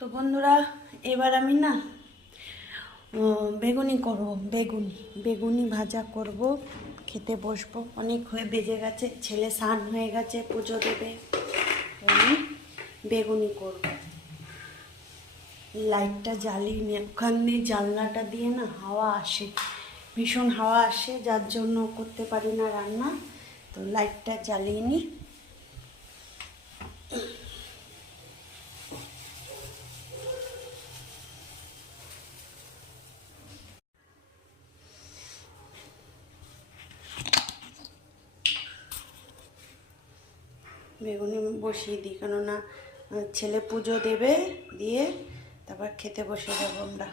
তো বন্ধুরা, এবার আমি না বেগুনি করব। বেগুনি ভাজা করব, খেতে বসবো। অনেক হয়ে বেজে গেছে, ছেলে স্নান হয়ে গেছে, পুজো দেবে। আমি বেগুনি করব। লাইটটা জ্বালিয়ে নিয়ে ওখানে জানলাটা দিয়ে না হাওয়া আসে, ভীষণ হাওয়া আসে, যার জন্য করতে পারি না রান্না। তো লাইটটা জ্বালিয়ে নিই। বেগুনি বসিয়ে দিই, কেননা ছেলে পুজো দেবে, দিয়ে তারপর খেতে বসে যাবো আমরা।